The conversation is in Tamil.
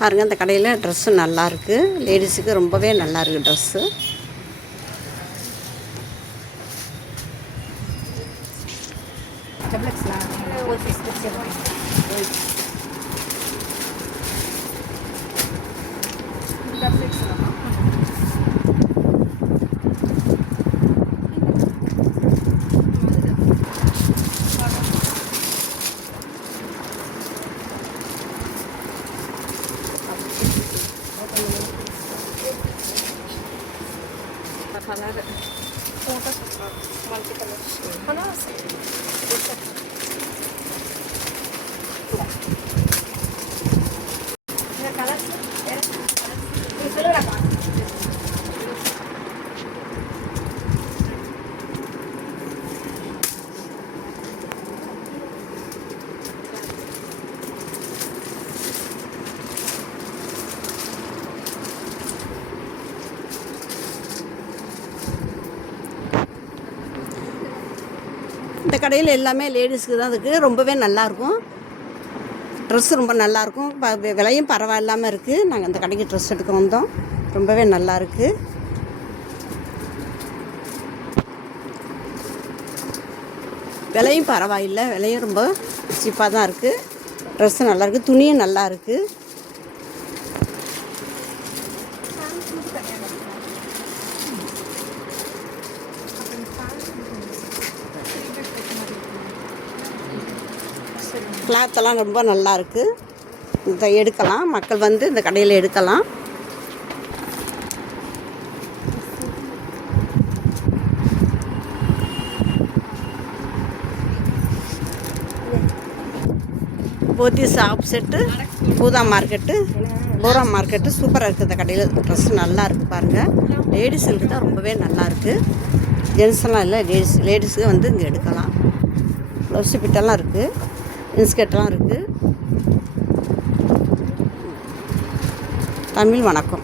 பாருங்கள், இந்த கடையில் ட்ரெஸ்ஸு நல்லாயிருக்கு. லேடிஸுக்கு ரொம்பவே நல்லாயிருக்கு dress. Colour photo multi colour है ना இந்த கடையில் எல்லாமே லேடிஸுக்கு தான் இருக்குது. ரொம்பவே நல்லாயிருக்கும். ட்ரெஸ்ஸு ரொம்ப நல்லாயிருக்கும். விலையும் பரவாயில்லாமல் இருக்குது. நாங்கள் இந்த கடைக்கு ட்ரெஸ் எடுக்க வந்தோம். ரொம்பவே நல்லாயிருக்கு. விலையும் பரவாயில்லை. விலையும் ரொம்ப சீப்பாக தான் இருக்குது. ட்ரெஸ்ஸு நல்லாயிருக்கு. துணியும் நல்லா இருக்குது. கிளாத்தெல்லாம் ரொம்ப நல்லா இருக்குது. இதை எடுக்கலாம். மக்கள் வந்து இந்த கடையில் எடுக்கலாம். Pothys opposite, Bootha market, Bora market சூப்பராக இருக்குது. இந்த கடையில் ட்ரெஸ்ஸு நல்லா இருக்குது. பாருங்கள், லேடிஸுக்கு தான் ரொம்பவே நல்லாயிருக்கு. ஜென்ஸெல்லாம் இல்லை, லேடிஸுக்கு வந்து இங்கே எடுக்கலாம். ப்ளவுஸு பிட்டெல்லாம் இருக்குது. இன்ஸ்கர்ட்லாம் இருக்குது. தமிழ் வணக்கம்.